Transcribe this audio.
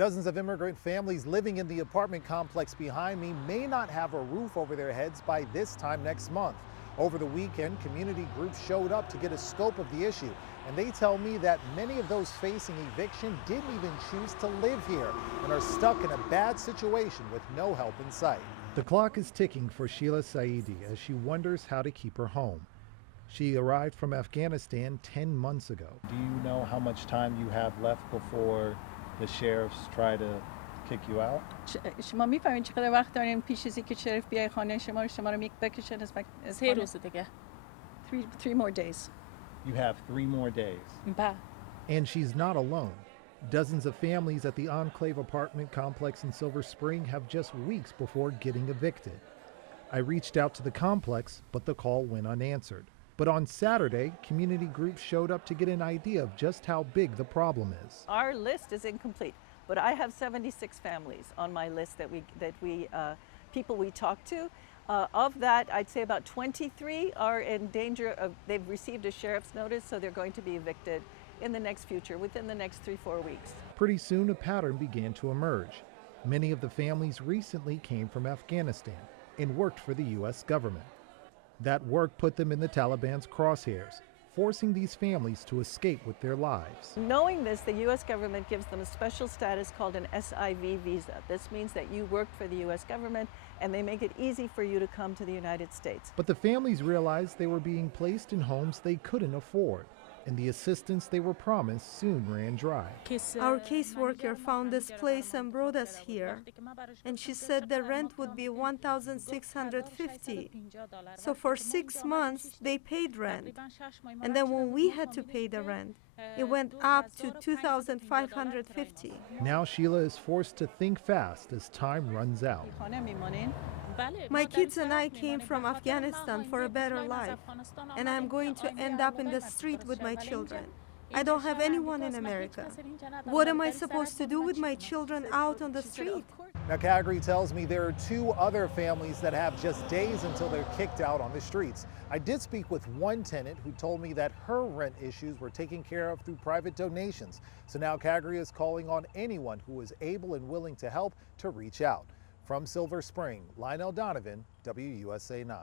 Dozens of immigrant families living in the apartment complex behind me may not have a roof over their heads by this time next month. Over the weekend, community groups showed up to get a scope of the issue, and they tell me that many of those facing eviction didn't even choose to live here and are stuck in a bad situation with no help in sight. The clock is ticking for Sheila Saidi as she wonders how to keep her home. She arrived from Afghanistan 10 months ago. Do you know how much time you have left before the sheriffs try to kick you out? شما میفهمین چقدر وقت دارین پیش از اینکه شریف بیای خانه شما رو بکشن از 3 روز دیگه. three more days. You have 3 more days. بله. And she's not alone. Dozens of families at the Enclave apartment complex in Silver Spring have just weeks before getting evicted. I reached out to the complex, but the call went unanswered. But on Saturday, community groups showed up to get an idea of just how big the problem is. Our list is incomplete, but I have 76 families on my list that people we talk to. Of that, I'd say about 23 are in danger of, they've received a sheriff's notice, so they're going to be evicted in the next future, within the next 3-4 weeks. Pretty soon, a pattern began to emerge. Many of the families recently came from Afghanistan and worked for the U.S. government. That work put them in the Taliban's crosshairs, forcing these families to escape with their lives. Knowing this, the U.S. government gives them a special status called an SIV visa. This means that you worked for the U.S. government and they make it easy for you to come to the United States. But the families realized they were being placed in homes they couldn't afford, and the assistance they were promised soon ran dry. Our caseworker found this place and brought us here, and she said the rent would be $1,650. So for 6 months, they paid rent. And then when we had to pay the rent, it went up to $2,550. Now Sheila is forced to think fast as time runs out. My kids and I came from Afghanistan for a better life, and I'm going to end up in the street with my children. I don't have anyone in America. What am I supposed to do with my children out on the street? Now, Calgary tells me there are 2 other families that have just days until they're kicked out on the streets. I did speak with one tenant who told me that her rent issues were taken care of through private donations. So now Calgary is calling on anyone who is able and willing to help to reach out. From Silver Spring, Lionel Donovan, WUSA 9.